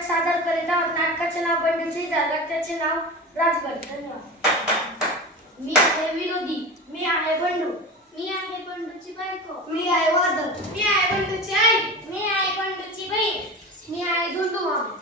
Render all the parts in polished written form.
नाटक सादर करीत आहोत. नाटकाचे नाव बंडूची जागा, त्याचे नाव राजगड. धन्यवाद. मी आहे विनोदी. मी आहे बंडू. मी आहे बंडूची बायको. मी आहे वादळ. मी आहे बंडूची आई. मी आहे बंडूची बहीण. मी आहे धुंडू मामा.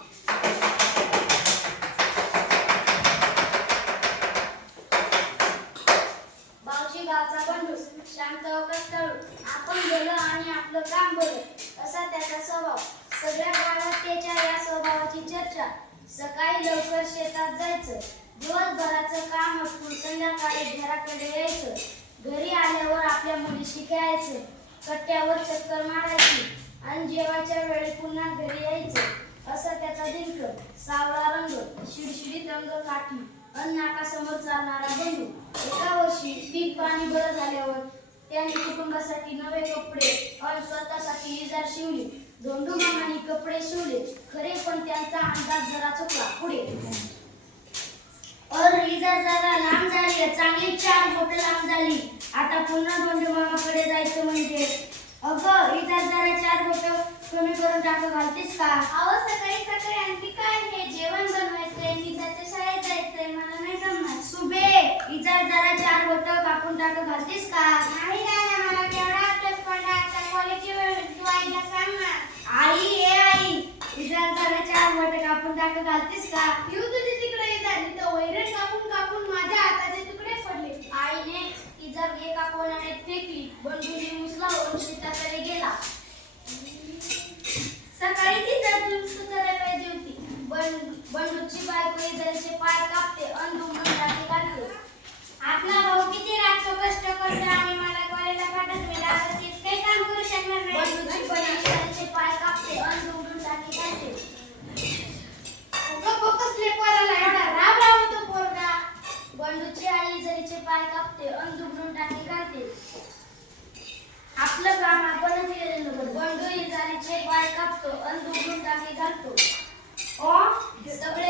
बावशी गावचा बंडू शांत व कष्टाळू. आपण गेलो आणि आपलं काम बरं असा त्याचा स्वभाव. सगळ्या गावात त्याच्या या स्वभावाची चर्चा. सकाळी लवकर शेतात जायचं, दिवसभराचं काम आटपून संध्याकाळी घराकडे यायचं. घरी आल्यावर आपल्या मुलीशी खेळायचं, कट्ट्यावर चक्कर मारायची आणि जेवायच्या वेळी पुन्हा घरी यायचं. असा त्याचा दिनक्रम. सावळा रंग, शिडशिडीत रंग काठी आणि नाकासमोर चालणारा बंडू. एका वर्षी पीक पाणी बरं झाल्यावर त्याने कुटुंबासाठी नवे कपडे आणि स्वतःसाठी इजार शिवली. धोंडू मामाने कपडे शिवले खरे, पण त्यांचा अंदाज जरा चुकला. पुढे इजार जरा लांब झाली, चांगली 4 बोट लांब झाली. आता पुन्हा धोंडू मामाकडे जायचं म्हणजे अगं इजार जरा 4 बोट कमी करून टाकू घालतीस का? अहो सकाळी सकाळी आणखी काय हे जेवण बनवायचंय, मी त्याच्या शाळेत जायचंय, मला नाही जमणार. सुबे इजार जरा 4 बोट कापून टाकू घालतीस का? नाही नाही, मला केवढा अभ्यास पडला आता, कॉलेजची वेळ तू आईला सांग ना. आई इजार जरा 4 बोट कापून टाकू घालतीस का? येऊ तुझी तिकडे झाली तर वैरण कापून कापून माझ्या हाताचे तुकडे पडले. आईने ती जर एका कोणाने फेकली. बंडूने मुसलावून शेताकडे गेला. सकाळी ती जर सुधारायला पाहिजे होती. बंडूची बायको इजारीचे पाय कापते आणि दुमडाटी काढते. आपला भाऊ किती रात्र कष्ट करतो आणि मला कॉलेजला पाठवत मी रात्री काही काम करू शकणार नाही. बंडूची बहीण इजारीचे पाय कापते आणि दुमडाटी काढते. कसले पोराला एवढा राब राबतो पोरगा. बंडूची आई इजारीचे पाय कापते आणि दुमडाटी काढते. आपलं काम आपणच केलेलं बरं. बंडू इजारीचे पाय कापतो आणि दुमडाटी घालतो. ओ सगळे